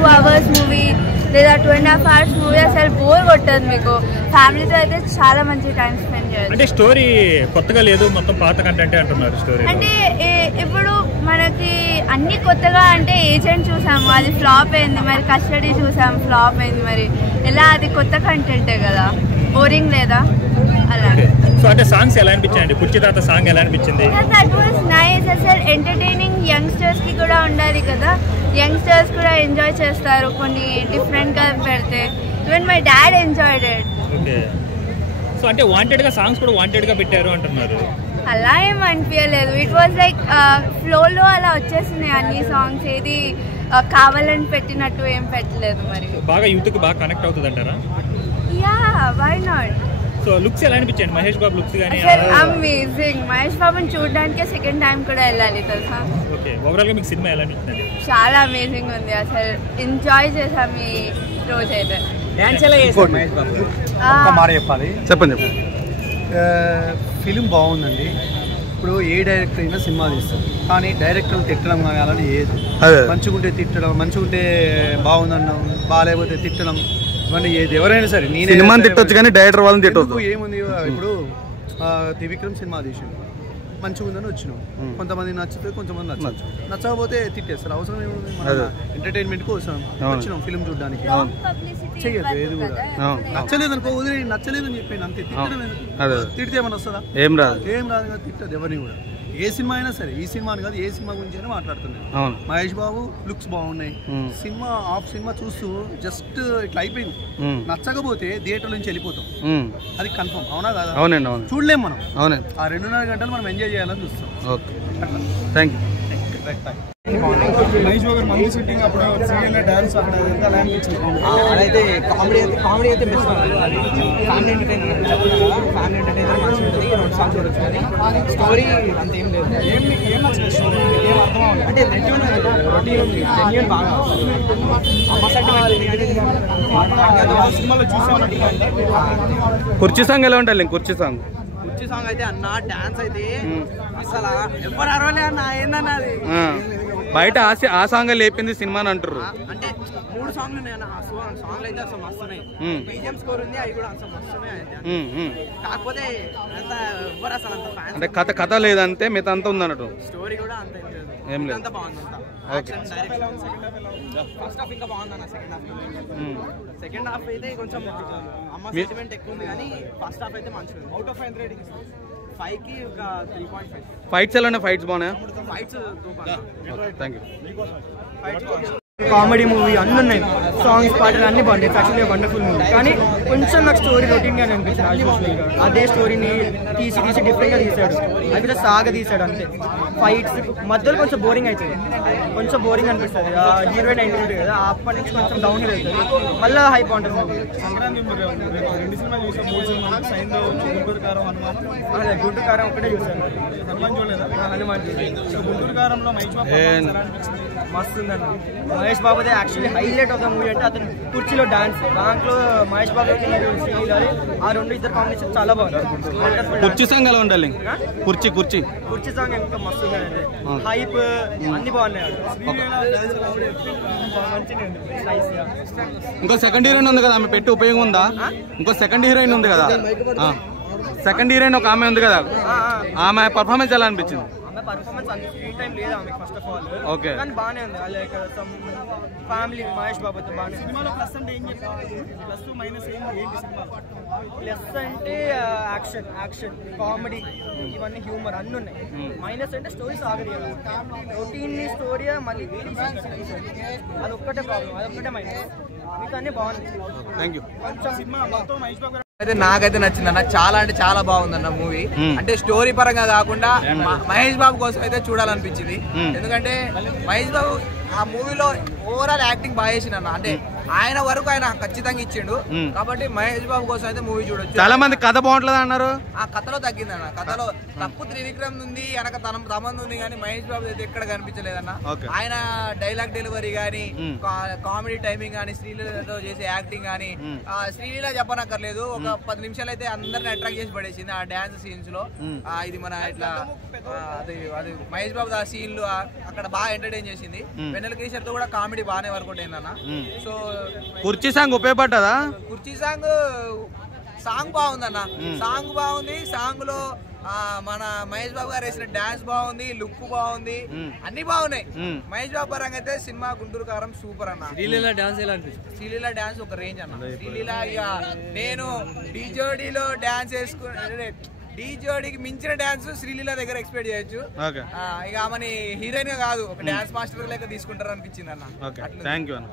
2 hours movie లేదా 2.5 hours movie అసలు bore కొట్టదు మీకు. ఫ్యామిలీతో అయితే చాలా మంచి టైం స్పెండ్ చేయొచ్చు. అంటే స్టోరీ కొత్తగా లేదు, మొత్తం పాత కంటెంట్ అంటున్నారు. స్టోరీ అంటే ఇప్పుడు మనకి అన్ని కొత్తగా అంటే ఏజెంట్ చూసాము, అది ఫ్లాప్ అయింది. మరి కస్టడీ చూసాము, ఫ్లాప్ అయింది. మరి ఎలా అది కొత్త కంటెంటే కదా, బోరింగ్ లేదా అలా. సో అంటే సాంగ్స్ ఎలా అనిపించాయండి? కుర్చీ తాత సాంగ్ ఎలా అనిపించింది? That was nice. అసలు ఎంటర్టైనింగ్ యంగ్స్టర్స్ కి కూడా ఉండాలి కదా, యంగ్స్టర్స్ కూడా ఎంజాయ్ చేస్తారు కొన్ని డిఫరెంట్ గా పెడితే. Even my dad enjoyed it. Okay. So అంటే వాంటెడ్ గా సాంగ్స్ కూడా వాంటెడ్ గా పెట్టారు అంటున్నారు. అలా ఏం అనిపించలేదు. ఇట్ వాజ్ లైక్ ఫ్లోలో అలా వచ్చేసినాయి అన్ని సాంగ్స్. ఏది కావాలని పెట్టినట్టు ఏం పెట్టలేదు. మరి బాగా యూత్ కి బాగా కనెక్ట్ అవుతుంది అంటారా? Yeah, why not. So looks ఎలా అనిపించండి? మహేష్ బాబు లుక్స్ గానీ అమేజింగ్. మహేష్ బాబుని చూడడానికి సెకండ్ టైం కూడా వెళ్ళాలి తెలుసా. ఓకే. ఓవరాల్ గా మీకు సినిమా ఎలా అనిపించింది? చాలా అమేజింగ్ ఉంది. అసలు ఎంజాయ్ చేసాం ఈ రోజు అయితే. చెప్పండి. ఫిలిం బాగుందండి. ఇప్పుడు ఏ డైరెక్టర్ అయినా సినిమా తీస్తారు, కానీ డైరెక్టర్ తిట్టడం కానీ అలానే ఏది మంచిగుంటే తిట్టడం, మంచిగుంటే బాగుందన్నాం, బాగాలేకపోతే తిట్టడం, ఇవన్నీ ఏది ఎవరైనా సరే. నేను సినిమాని తిట్టొచ్చు కానీ డైరెక్టర్ వాళ్ళని తిట్టొద్దు. ఏముంది, ఇప్పుడు త్రివిక్రమ్ సినిమా తీసిండు, మంచిగా ఉందని వచ్చినాం. కొంతమంది నచ్చుతుంది, కొంతమంది నచ్చకపోతే తిట్టేస్తారు. అవసరం ఏముంది? ఎంటర్టైన్మెంట్ కోసం వచ్చినాం ఫిల్మ్ చూడడానికి. చెయ్యదు ఏది కూడా. నచ్చలేదు అనుకో వదిలే, నచ్చలేదని చెప్పాను అంతే. తిట్టడం తిడితే ఏమన్నా వస్తుందా? ఏం రాదు కదా, తిట్టదు ఎవరిని కూడా. ఏ సినిమా అయినా సరే, ఈ సినిమా అని కాదు, ఏ సినిమా గురించి అయినా మాట్లాడుతున్నాను. మహేష్ బాబు లుక్స్ బాగున్నాయి. సినిమా సినిమా చూస్తూ జస్ట్ ఇట్లా అయిపోయింది. నచ్చకపోతే థియేటర్ నుంచి వెళ్ళిపోతాం, అది కన్ఫర్మ్. అవునా కదా? అవునండి, అవును. చూడలేం మనం. అవునండి. ఆ 2.5 గంటలు మనం ఎంజాయ్ చేయాలని చూస్తాం. Okay, thank you. Mahesh Babu మంచి షూటింగ్ అప్పుడు సీరియల్ డాన్స్ అదంతా అనిపించింది. అదైతే కామెడీ అయితే best. Family entertainment family entertainment మంచిగా ఉంటుంది. 2 సాంగ్స్ చూడొచ్చు. కానీ స్టోరీ అంత ఏం లేదు. ఏం నచ్చింది స్టోరీ? ఏం అర్థం అవ్వాలి అంటే రొటీన్ ఉంది, జెన్యూన్ బాగా సినిమాలో చూసామన్నట్టుగా. కుర్చీ సాంగ్ ఎలా ఉంటుంది? కుర్చీ సాంగ్ అయితే అన్న డాన్స్ అయితే అసలు ఎవరు అరవలే అన్న. ఏందన్న అది బయట ఆ సాంగ్ లేపింది సినిమా అని అంటారు. అంటే 3 సాంగ్లు ఉన్నాయి అన్న. సాంగ్లు అయితే అసలు మస్తున్నాయి. బీజిఎం స్కోర్ ఉంది, అవి కూడా అసలు మస్తున్నాయి. కాకపోతే అంత ఎవరు అసలు అంత ఫ్యాన్స్ అంటే కథ లేదంటే మిగతా అంతా ఉంది అన్నట్టు. స్టోరీ కూడా ఏం లేదు. అంతా బాగుంది. ఫస్ట్ హాఫ్ ఇంకా బాగుందన్న. సెకండ్ హాఫ్ అయితే కొంచెం అమ్మ సెంటిమెంట్ ఎక్కువ ఉంది, కానీ ఫస్ట్ హాఫ్ అయితే మంచిగా. అవుట్ ఆఫ్ 5 రేటింగ్ 5 కి ఒక 3.5. ఫైట్స్ ఎలా ఉన్నాయి? ఫైట్స్ బాగున్నాయా? Fights thank you. Comedy movie అన్నీ ఉన్నాయి, సాంగ్స్ పాటలు అన్నీ బాగుంటాయి. Actually wonderful movie. కానీ కొంచెం నాకు స్టోరీ రొటీన్గానే అనిపించింది. అదే స్టోరీని తీసి డిఫరెంట్గా తీసాడు. అది సాగా తీసాడు అంతే. ఫైట్స్ మధ్యలో కొంచెం బోరింగ్ అవుతుంది, కొంచెం బోరింగ్ అనిపిస్తుంది. హీరోయిన్ అయింది కదా, అప్పటి నుంచి కొంచెం డౌన్ హిల్ అవుతుంది, మళ్ళీ హై బాగుంటుంది మూవీ. సంక్రాంతి 2 సినిమాలు చూసాం, 3 సినిమాలు సైన్ గుంటూరు కారం, హనుమాన్. అదే గుంటూరు కారం ఒకటే చూసాను. హనుమాన్ చూడలేదా? హనుమాన్ గుంటూరు కారంలో మహేష్ బాబు మస్తు ఉందండి. మహేష్ బాబుదే actually highlight of the movie అంటే అతను కుర్చీలో డాన్స్. దాంట్లో మహేష్ బాబు ఆ 2 ఇద్దరు కాంబినేషన్ చాలా బాగుంది. కుర్చీ సాంగ్ ఎలా ఉండాలి? కుర్చీ సాంగ్ ఇంకా మస్తు ఉందండి. హైప్ అన్ని బాగున్నాయి. ఇంకో సెకండ్ హీరోయిన్ ఉంది కదా, ఆమె పెట్టి ఉపయోగం ఉందా? ఇంకో సెకండ్ హీరోయిన్ ఉంది కదా, సెకండ్ హీరోయిన్ ఒక ఆమె ఉంది కదా, ఆమె పర్ఫార్మెన్స్ ఎలా అనిపించింది? పర్ఫార్మెన్స్ అంత స్క్రీన్ టైం లేదు ఆమె ఫస్ట్ ఆఫ్ ఆల్. ఓకే, కానీ బాగానే ఉంది. లైక్ సమ్ ఫ్యామిలీ మహేష్ బాబుతో బాగానే. సినిమాలో ప్లస్ అంటే ఏం చెప్తారు? ప్లస్ మైనస్ ఏంటి సినిమాలో? ప్లస్ అంటే యాక్షన్ కామెడీ ఇవన్నీ హ్యూమర్ అన్నీ ఉన్నాయి. మైనస్ అంటే స్టోరీ సాగదు, రొటీన్ స్టోరీ మళ్ళీ అది ఒక్కటే ప్రాబ్లం, అదొక్కటే మైనస్. మీకు అన్నీ బాగుంది. Thank you. కొంచెం సినిమా మొత్తం మహేష్ బాబు అయితే నాకైతే నచ్చిందన్న. చాలా అంటే చాలా బాగుందన్న మూవీ. అంటే స్టోరీ పరంగా కాకుండా మహేష్ బాబు కోసం అయితే చూడాలనిపించింది. ఎందుకంటే మహేష్ బాబు ఆ మూవీలో ఓవరాల్ యాక్టింగ్ బాగా చేసిందన్న. అంటే ఆయన వరకు ఆయన ఖచ్చితంగా ఇచ్చిండు కాబట్టి మహేష్ బాబు కోసం అయితే మూవీ చూడొచ్చు. చాలా మంది కథ బాగుంటది అన్నారు. ఆ కథలో తగ్గిందన్న, కథలో తప్పు త్రివిక్రమ్ ఉంది, వెనక తమంది ఉంది కానీ మహేష్ బాబు అయితే ఎక్కడ కనిపించలేదన్న. ఆయన డైలాగ్ డెలివరీ గానీ, కామెడీ టైమింగ్ గానీ, శ్రీలీలతో చేసే యాక్టింగ్ గానీ, శ్రీలీల చెప్పనక్కర్లేదు, ఒక 10 నిమిషాలు అయితే అందరిని అట్రాక్ట్ చేసి పడేసింది ఆ డాన్స్ సీన్స్ లో. ఇది మన ఇట్లా అది మహేష్ బాబు ఆ సీన్లు అక్కడ బాగా ఎంటర్టైన్ చేసింది. వెన్నెల కిషోర్ తో కూడా కామెడీ బాగానే వర్కౌట్ అయిందన్న. సో కుర్చీ సాంగ్ ఉపయోగపడ్డదా? కుర్చీ సాంగ్ బాగుందన్న, సాంగ్ బాగుంది. సాంగ్ లో మన మహేష్ బాబు గారు వేసిన డాన్స్ బాగుంది, లుక్ బాగుంది, అన్ని బాగున్నాయి. మహేష్ బాబు పరంగా అయితే సినిమా గుంటూరు కారం సూపర్ అన్న. శ్రీలీల డాన్స్ ఎలా అనిపిస్తుంది? శ్రీలీల డాన్స్ ఒక రేంజ్ అన్న. శ్రీలీల ఇక నేను డీజోడీలో డాన్స్ వేసుకుని డీజోడీకి మించిన డాన్స్ శ్రీలీల దగ్గర ఎక్స్పెక్ట్ చేయొచ్చు. ఇక ఆమెని హీరోయిన్ గా కాదు, ఒక డాన్స్ మాస్టర్ లెక్క తీసుకుంటారు అనిపించింది అన్న. థ్యాంక్ యూ అన్న.